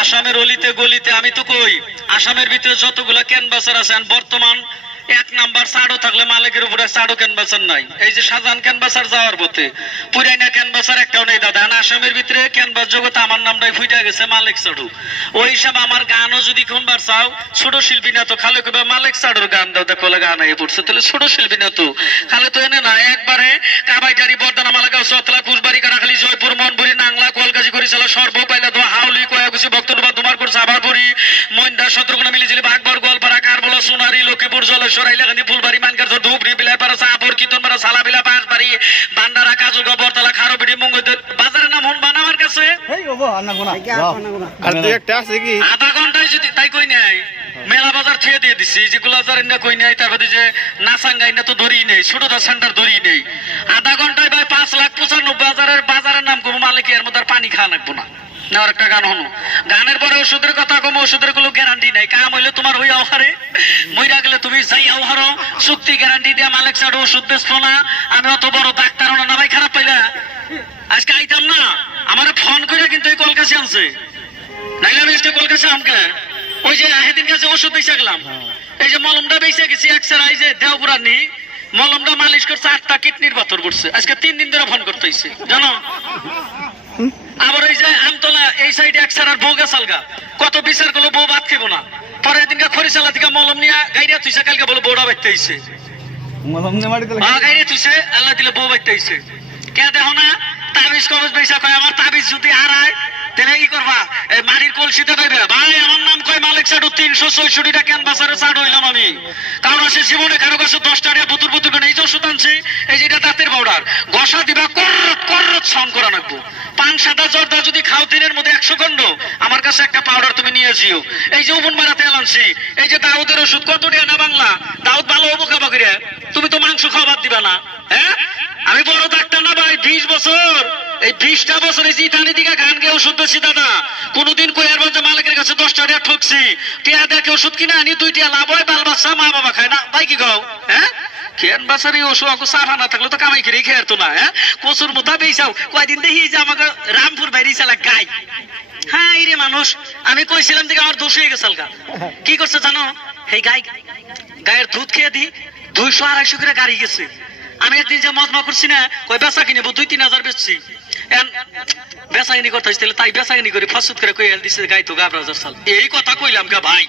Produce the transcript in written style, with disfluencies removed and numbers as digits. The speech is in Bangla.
আসামের অলিতে গলিতে আমি তো কই আসামের ভিতরে যতগুলা ক্যানভাসার আছেন বর্তমান এক নাম্বার সাড়ো থাকলে মালিকের উপরে সাড়ো ক্যানভাসার নাই। এই যে শাহজাহান ক্যানভাসার যাওয়ার পথে পুরাইনা ক্যানভাসার একটাও নেই দাদা। আসামের ভিতরে ক্যানভাস জগতে আমার নামটাই ফুইটা গেছে মালিক সাড়ু। ওই হিসাবে আমার গানও যদি কোনবার চাও ছোট শিল্পী না তো খালে কবে মালিক সাড়ুর গান দাও দেখো গান আগে পড়ছে তাহলে ছোট শিল্পী না তো খালে তো এনে না একবারে কাবাইটারি বর্দানা মালাগাঁও সতলা কুশবাড়ি কাটাখালী জয়পুর মনপুরি নাংলা কলকাজি করিছিল সর্ব পাইলা দোয়া হাউলি কয়াকুশি ভক্তনুবা তোমার করছে আবারপুরি মইন্দা সতর্কনা মিলিছিল বাগবর গোয়ালপাড়া কারবলা সোনারি লক্ষ্মীপুর জলেশ্বর হাইলাকান্দি ফুলবাড়ি মানকার ধুবড়ি বিলাইপাড়া সাহাপুর কীর্তনপাড়া সালাবিলা বাঁশবাড়ি বান্দারা কাজলগাঁও বরতলা খারবিড়ি মঙ্গলদের বাজারের নাম হন বান আমার কাছে আধা ঘন্টায় যদি তাই কই নাই মেলা বাজার ছেড়ে দিয়ে দিচ্ছি যেগুলো কই নাই তারপরে যে নাসাঙ্গা তো ধরি নেই ছোটদা সেন্টার ধরি নেই আধা ঘন্টায় ভাই 5,95,000 বাজারের নাম কম মালিক এর মধ্যে পানি খাওয়া লাগবো না। নেওয়ার একটা গান হলো গানের পরে ওষুধের কথা কম ওষুধের কোনো গ্যারান্টি নাই কাম হইলে তোমার হইয়া ওহারে মইরা গেলে তুমি যাই ওহারো চুক্তি গ্যারান্টি দিয়া মালিক ছাড়ো ওষুধ বেচতো না আমি অত বড় ডাক্তার না ভাই খারাপ পাইলা আজকে আইতাম না আমার ফোন করে কিন্তু এই কলকাছি আনছে নাইলে আমি কলকাছি আমকে ওই যে সেদিন কাছে ওষুধ বেচে গেলাম এই যে মলমটা বেচে গেছি এক্সরা এই যে দেওপুরার নি মলমটা মালিশ করছে 8টা কিডনির পাথর পড়ছে আজকে 3 দিন ধরে ফোন করতে হইছে জানো। আবার ওই যে আমতলা এই সাইডে এক্সরার বউ গেছালগা কত বিচার করলো বউ ভাত খেবো না পরের দিনকে খরিচালা থেকে মলম নিয়ে গাইরা তুইছে কালকে বলে বউটা বাইতে হইছে গাইরা তুইছে আল্লাহ দিলে বউ বাইতে হইছে কে দেখো না তাবিজ কবজ বেচা কয় আমার তাবিজ যদি হারায় তাহলে কি করবা এই মাটির কলসিতে পাইবে ভাই আমার নাম কয় মালিক সাডু 366টা ক্যানভাসারে ছাড় হইলাম আমি কারণ সে জীবনে কারো কাছে 10 টাকা বুতুর বুতুর এই যে ওষুধ আনছি এই যেটা দাঁতের পাউডার ঘষা দিবা কররত কররত সাউন্ড করা লাগবো পান সাদা জর্দা যদি খাও দিনের মধ্যে 100 খণ্ড আমার কাছে একটা পাউডার তুমি নিয়ে যেও এই যে উবন মারা তেল আনছি এই যে দাউদের ওষুধ কত টাকা না বাংলা দাউদ ভালো হবো খাবা করে তুমি তো মাংস খাওয়া বাদ দিবা না হ্যাঁ আমি বড় ডাক্তার না ভাই 20 বছর এই 20টা বছর এই জিতানি দিকে গান গিয়ে ওষুধ বেশি দাদা কোনদিন কই আর বলছে মালিকের কাছে 10 টাকা ঠকছি টিয়া দেখে ওষুধ কিনা আনি 2 টিয়া লাভ হয় বাল বাচ্চা মা বাবা খায় না ভাই কি গাও হ্যাঁ কেন বাসারি ওষুধ আকো সাফা না থাকলে তো কামাই করে খেয়ে তো না হ্যাঁ কচুর মোতা বেচাও কয়দিন দেখি যে আমাকে রামপুর বাইরে চালা গাই হ্যাঁ এই রে মানুষ আমি কইছিলাম থেকে আমার দোষ হয়ে গেছে কি করছে জানো এই গায়ের দুধ খেয়ে দি 200-250 করে গাড়ি গেছে আমি একদিন যে মজমা করছি না কই বেচা কিনবো 2-3 হাজার বেচছি বেচাইনি করতে তাই বেচাইনি করে ফসুদ করে কই দিছে গাই তো গাবরা সাল এই কথা কইলাম কা ভাই।